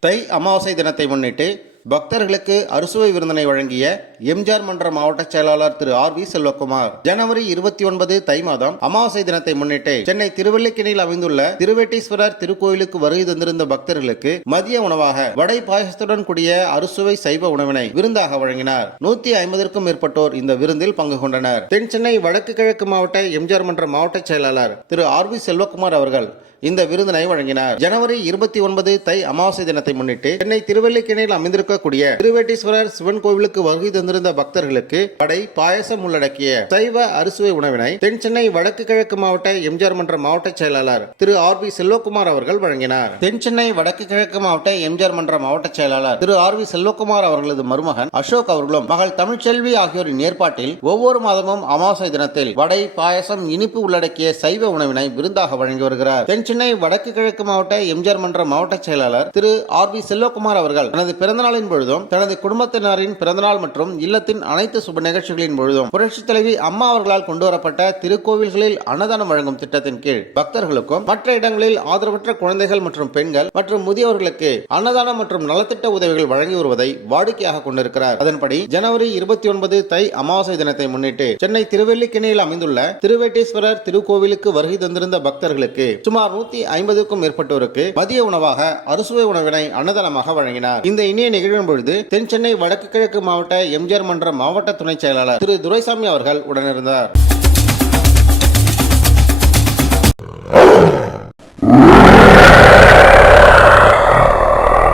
தை அமாவாசை தினத்தை முன்னிட்டு பக்தர்களுக்கு அறுசுவை விருந்தினை வழங்கிய எம்ஜிஆர் மன்ற மாவட்ட செயலாளர் திரு ஆர் வி செல்வகுமார். ஜனவரி இருபத்தி ஒன்பது தை மாதம் அமாவாசை தினத்தை முன்னிட்டு சென்னை திருவல்லிக்கேணியில் அமைந்துள்ள திருவேட்டீஸ்வரர் திருக்கோயிலுக்கு வருகை தந்திருந்த பக்தர்களுக்கு மதிய உணவாக வடை பாயசத்துடன் கூடிய அறுசுவை சைவ உணவினை விருந்தாக வழங்கினார். நூத்தி ஐம்பதற்கும் மேற்பட்டோர் இந்த விருந்தில் பங்கு கொண்டனர். தென் சென்னை வடக்கு கிழக்கு மாவட்ட எம்ஜிஆர் மன்ற மாவட்ட செயலாளர் திரு ஆர் வி செல்வகுமார் அவர்கள் இந்த விருதினை வழங்கினார். ஜனவரி இருபத்தி ஒன்பது தை அமாவாசை தினத்தை முன்னிட்டு சென்னை திருவல்லிக்கேணியில் அமைந்திருக்கக்கூடிய திருவேட்டீஸ்வரர் சிவன் கோவிலுக்கு வருகை வந்திருந்த பக்தர்களுக்கு படை பாயசம் உள்ளடக்கிய சைவ அறுசுவை உணவினை தென் சென்னை வடக்கு கிழக்கு மாவட்ட எம்ஜிஆர் மன்ற மாவட்ட செயலாளர் திரு ஆர் பி செல்வகுமார் அவர்கள் வழங்கினார். தென் சென்னை வடக்கு கிழக்கு மாவட்ட எம்ஜிஆர் மன்ற மாவட்ட செயலாளர் திரு ஆர் வி செல்வகுமார் அவர்களது மருமகன் அசோக் அவர்களும் மகள் தமிழ்ச்செல்வி ஆகியோரின் ஏற்பாட்டில் ஒவ்வொரு மாதமும் அமாவாசை தினத்தில் வடை பாயசம் இனிப்பு உள்ளடக்கிய சைவ உணவினை விருந்தாக வழங்கி வருகிறார். தென் சென்னை வடக்கு கிழக்கு மாவட்ட எம்ஜிஆர் மன்ற மாவட்ட செயலாளர் திரு ஆர் பி செல்வகுமார் அவர்கள் தனது பிறந்தநாளின் பொழுதும் தனது குடும்பத்தினரின் பிறந்தநாள் மற்றும் இல்லத்தின் அனைத்து சுப நிகழ்ச்சிகளின் பொழுதும் புரட்சி தலைவி அம்மா அவர்களால் கொண்டுவரப்பட்ட திருக்கோவில்களில் அன்னதானம் வழங்கும் திட்டத்தின் கீழ் பக்தர்களுக்கும் மற்ற இடங்களில் ஆதரவற்ற குழந்தைகள் மற்றும் பெண்கள் மற்றும் முதியவர்களுக்கு அன்னதானம் மற்றும் நலத்திட்ட உதவிகள் வழங்கி வருவதை வாடிக்கையாக கொண்டிருக்கிறார். அதன்படி ஜனவரி இருபத்தி ஒன்பது தை அமாவாசை தினத்தை முன்னிட்டு சென்னை திருவெல்லிக்கிணையில் அமைந்துள்ள திருவேட்டீஸ்வரர் திருக்கோவிலுக்கு வருகை தந்திருந்த பக்தர்களுக்கு சுமார் நூத்தி ஐம்பதுக்கும் மேற்பட்டோருக்கு மதிய உணவாக அறுசுவை உணவினை அன்னதானமாக வழங்கினார். இந்த இணைய நிகழ்வின் பொழுது தென் சென்னை வடக்கு கிழக்கு மாவட்ட எம்ஜிஆர் மன்ற மாவட்ட துணைச் செயலாளர் திரு துரைசாமி அவர்கள் உடனிருந்தார்.